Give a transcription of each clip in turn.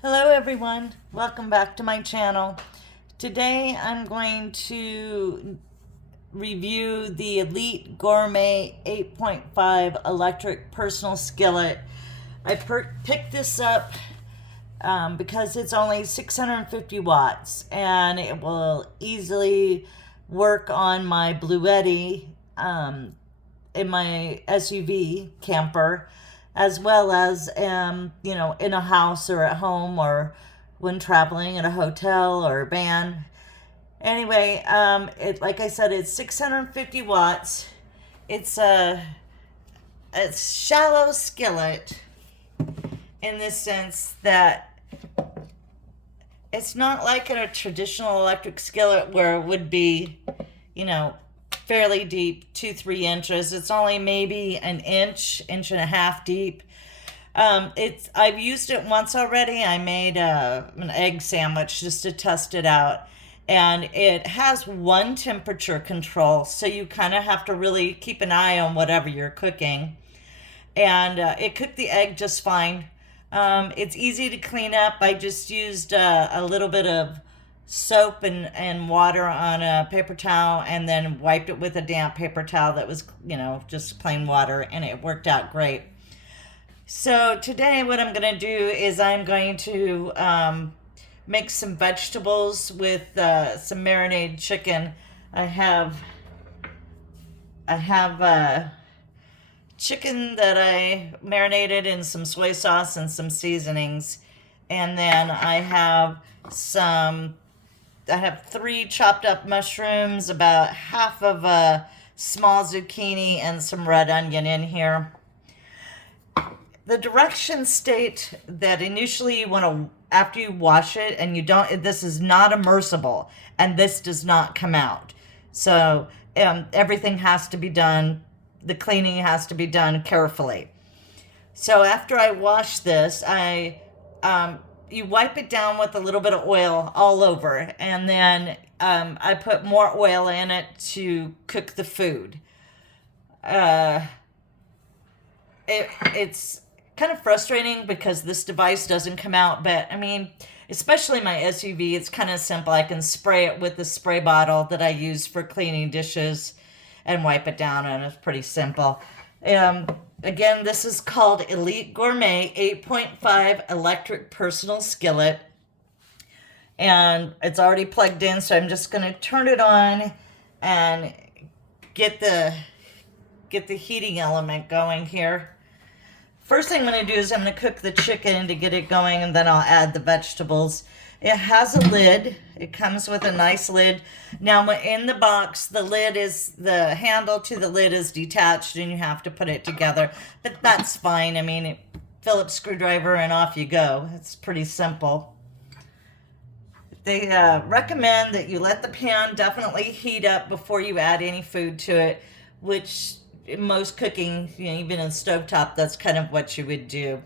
Hello everyone, welcome back to my channel. Today I'm going to review the Elite Gourmet 8.5 electric personal skillet. I picked this up because it's only 650 watts and it will easily work on my Bluetti in my SUV camper, as well as in a house or at home or when traveling in a hotel or a van. Anyway, like I said, it's 650 watts. It's a shallow skillet in the sense that it's not like a traditional electric skillet where it would be, fairly deep, 2-3 inches. It's only maybe an inch and a half deep. I've used it once already. I made an egg sandwich just to test it out, and it has one temperature control, so you kind of have to really keep an eye on whatever you're cooking. And it cooked the egg just fine. It's easy to clean up. I just used a little bit of soap and water on a paper towel and then wiped it with a damp paper towel that was, just plain water, and it worked out great. So today what I'm going to do is I'm going to make some vegetables with some marinated chicken. I have chicken that I marinated in some soy sauce and some seasonings. And then I have 3 chopped up mushrooms, about half of a small zucchini, and some red onion in here. The directions state that initially you want to, after you wash it, and this is not immersible, and this does not come out. So everything has to be done, the cleaning has to be done carefully. So after I wash this, you wipe it down with a little bit of oil all over, and then I put more oil in it to cook the food. It's kind of frustrating because this device doesn't come out, but I mean, especially my SUV, it's kind of simple. I can spray it with the spray bottle that I use for cleaning dishes and wipe it down, and it's pretty simple. Again, this is called Elite Gourmet 8.5 electric personal skillet, and it's already plugged in, so I'm just going to turn it on and get the heating element going here. First thing I'm going to do is I'm going to cook the chicken to get it going, and then I'll add the vegetables. It has a lid. It comes with a nice lid. Now, in the box, the handle to the lid is detached, and you have to put it together. But that's fine. I mean, Phillips screwdriver, and off you go. It's pretty simple. They recommend that you let the pan definitely heat up before you add any food to it, which in most cooking, even in stovetop, that's kind of what you would do.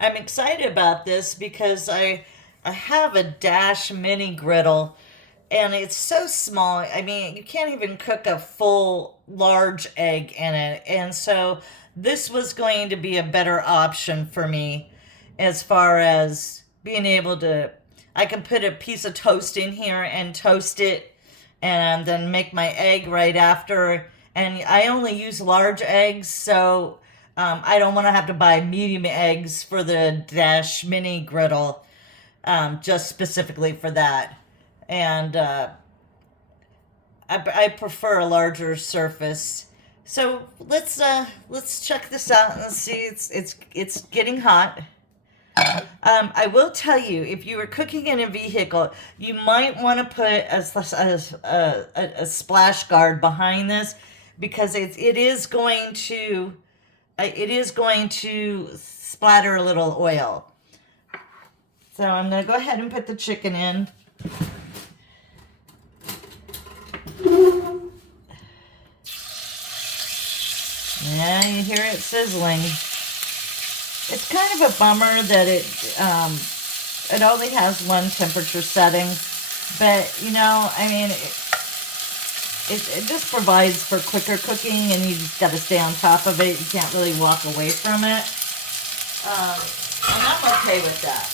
I'm excited about this because I have a Dash mini griddle, and it's so small. I mean, you can't even cook a full large egg in it. And so this was going to be a better option for me as far as being able to, I can put a piece of toast in here and toast it and then make my egg right after. And I only use large eggs, so I don't want to have to buy medium eggs for the Dash mini griddle, just specifically for that. And I prefer a larger surface. So let's check this out and see. It's getting hot. I will tell you, if you were cooking in a vehicle, you might want to put a splash guard behind this, because it is going to splatter a little oil. So I'm going to go ahead and put the chicken in. Yeah, you hear it sizzling. It's kind of a bummer that it only has one temperature setting, but I mean, it just provides for quicker cooking, and you just got to stay on top of it. You can't really walk away from it. And I'm okay with that.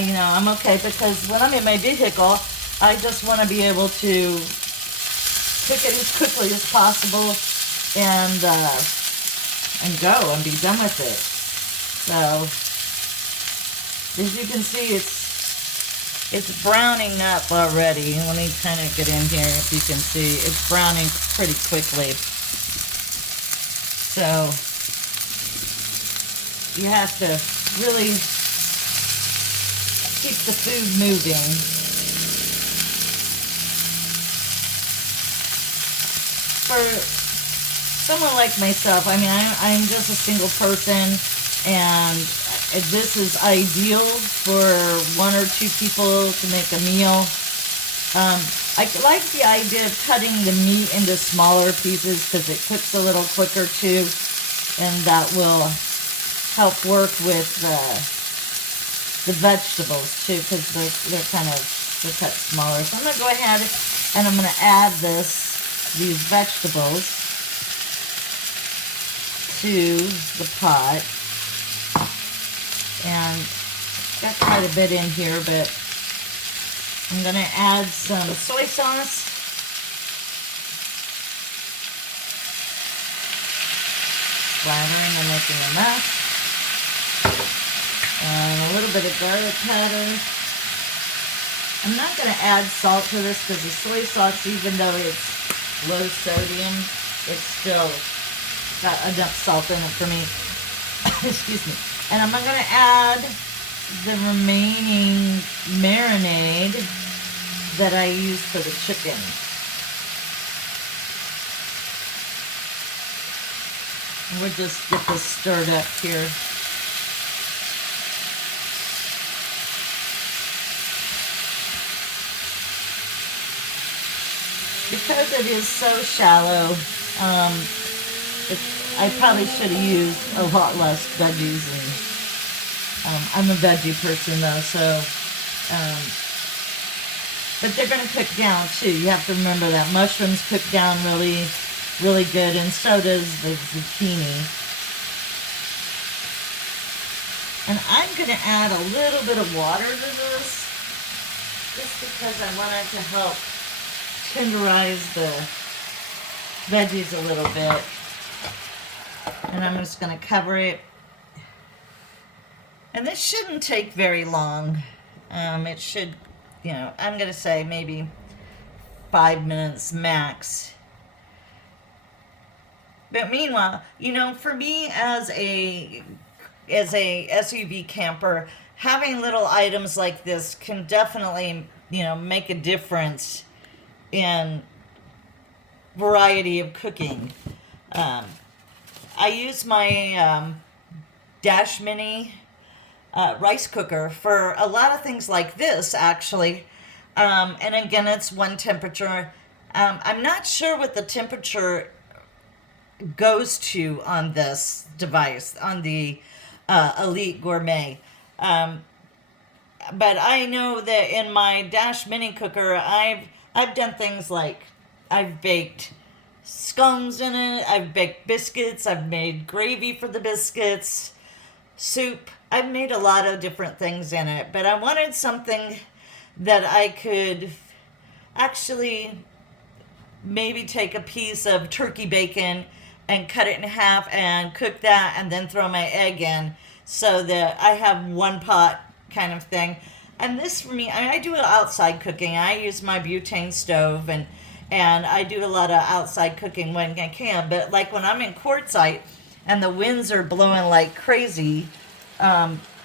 you know, I'm okay because when I'm in my vehicle, I just want to be able to cook it as quickly as possible and go and be done with it. So as you can see, it's browning up already. Let me kind of get in here. If you can see, it's browning pretty quickly. So you have to really keep the food moving. For someone like myself, I mean, I'm just a single person, and this is ideal for 1 or 2 people to make a meal. I like the idea of cutting the meat into smaller pieces because it cooks a little quicker too, and that will help work with the vegetables too, because they're cut smaller. So I'm going to go ahead and I'm going to add these vegetables to the pot. And got quite a bit in here, but I'm going to add some soy sauce. Splattering and making a mess. And a little bit of garlic powder. I'm not going to add salt to this because the soy sauce, even though it's low sodium, it's still got enough salt in it for me. Excuse me. And I'm going to add the remaining marinade that I used for the chicken. And we'll just get this stirred up here. Because it is so shallow, I probably should have used a lot less veggies. And I'm a veggie person though, so but they're going to cook down too. You have to remember that mushrooms cook down really, really good, and so does the zucchini. And I'm going to add a little bit of water to this, just because I want it to help tenderize the veggies a little bit. And I'm just going to cover it. And this shouldn't take very long. It should, you know, I'm going to say maybe 5 minutes max. But meanwhile, you know, for me as a SUV camper, having little items like this can definitely, you know, make a difference in variety of cooking. I use my Dash Mini rice cooker for a lot of things like this, actually. And again, it's one temperature. I'm not sure what the temperature goes to on this device, on the Elite Gourmet. But I know that in my Dash Mini cooker, I've done things like I've baked scones in it, I've baked biscuits, I've made gravy for the biscuits, soup. I've made a lot of different things in it, but I wanted something that I could actually maybe take a piece of turkey bacon and cut it in half and cook that and then throw my egg in, so that I have one pot kind of thing. And this for me, I do outside cooking. I use my butane stove, and I do a lot of outside cooking when I can. But like when I'm in quartzite and the winds are blowing like crazy,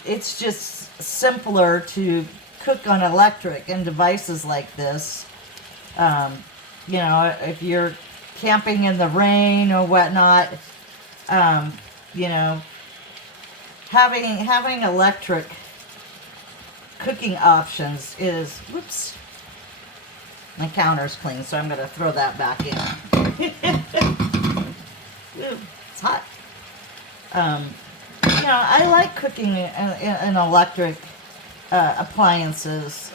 it's just simpler to cook on electric and devices like this. You know, if you're camping in the rain or whatnot, you know, having electric cooking options is, whoops, my counter's clean, so I'm going to throw that back in. Ooh, it's hot. You know, I like cooking in electric appliances.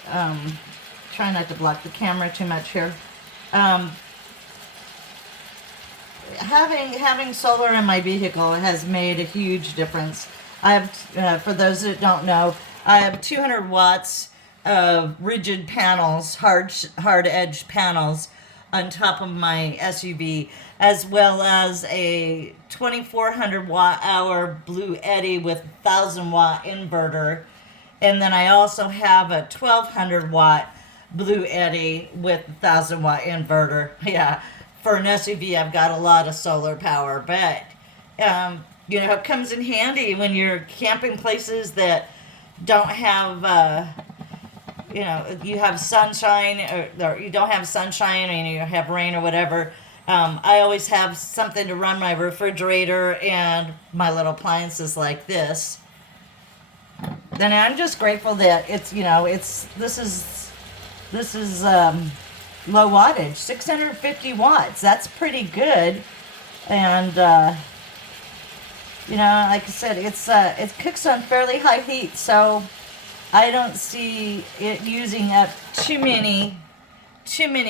Try not to block the camera too much here. Having solar in my vehicle has made a huge difference. For those that don't know, I have 200 watts of rigid panels, hard edge panels on top of my SUV, as well as a 2400 watt hour Blue Eddy with 1000 watt inverter. And then I also have a 1200 watt Blue Eddy with 1000 watt inverter. Yeah, for an SUV, I've got a lot of solar power, but you know, it comes in handy when you're camping places that don't have, you know, you have sunshine or you don't have sunshine and you have rain or whatever. I always have something to run my refrigerator and my little appliances like this. Then I'm just grateful that it's, you know, this is low wattage, 650 watts. That's pretty good. And you know, like I said, it cooks on fairly high heat, so I don't see it using up too many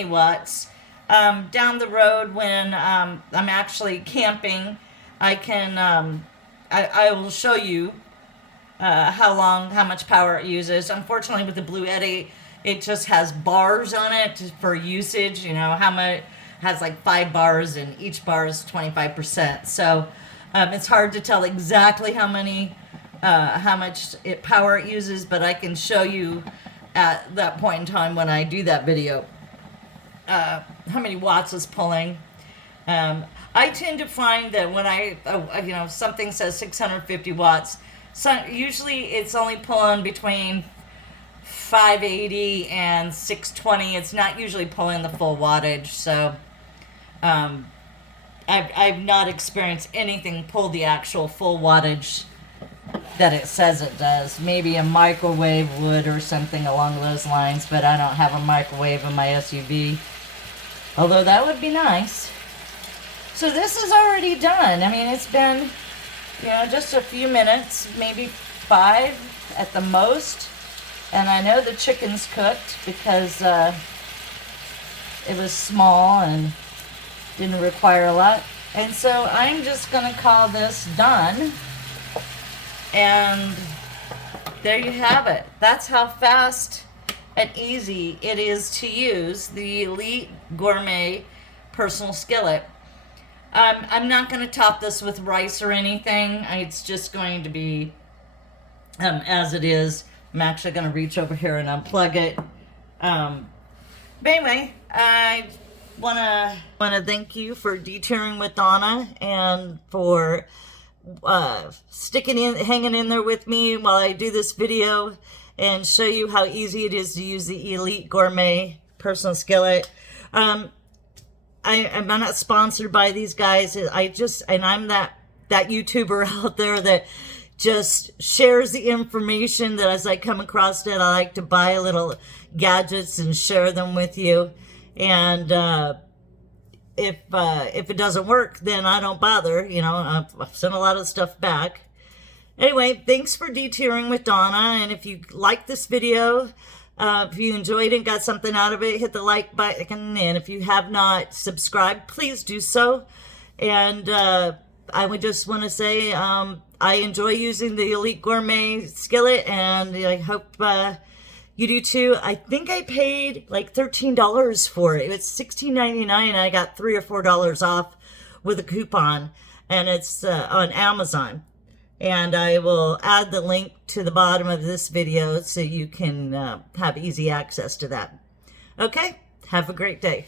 watts. Down the road when I'm actually camping, I can I will show you how much power it uses. Unfortunately, with the Blue Eddy, it just has bars on it for usage. You know, how much has like 5 bars, and each bar is 25%. So it's hard to tell exactly how much power it uses, but I can show you at that point in time when I do that video how many watts it's pulling. I tend to find that when you know, something says 650 watts, so usually it's only pulling between 580 and 620. It's not usually pulling the full wattage. So I've not experienced anything pull the actual full wattage that it says it does. Maybe a microwave would or something along those lines, but I don't have a microwave in my SUV. Although that would be nice. So this is already done. I mean, it's been, you know, just a few minutes, maybe 5 at the most. And I know the chicken's cooked because it was small and didn't require a lot. And so I'm just going to call this done. And there you have it. That's how fast and easy it is to use the Elite Gourmet personal skillet. I'm not going to top this with rice or anything. It's just going to be as it is. I'm actually going to reach over here and unplug it. But anyway, I want to thank you for detouring with Donna and for hanging in there with me while I do this video and show you how easy it is to use the Elite Gourmet personal skillet. I'm not sponsored by these guys. I'm that YouTuber out there that just shares the information that as I come across it, I like to buy little gadgets and share them with you. And if it doesn't work, then I don't bother. You know, I've sent a lot of stuff back. Anyway, thanks for detouring with Donna. And if you like this video, if you enjoyed it and got something out of it, hit the like button. And if you have not subscribed, please do so. And I would just want to say I enjoy using the Elite Gourmet skillet, and I hope you do too. I think I paid like $13 for it. It was $16.99, and I got $3 or $4 off with a coupon, and it's on Amazon. And I will add the link to the bottom of this video so you can have easy access to that. Okay, have a great day.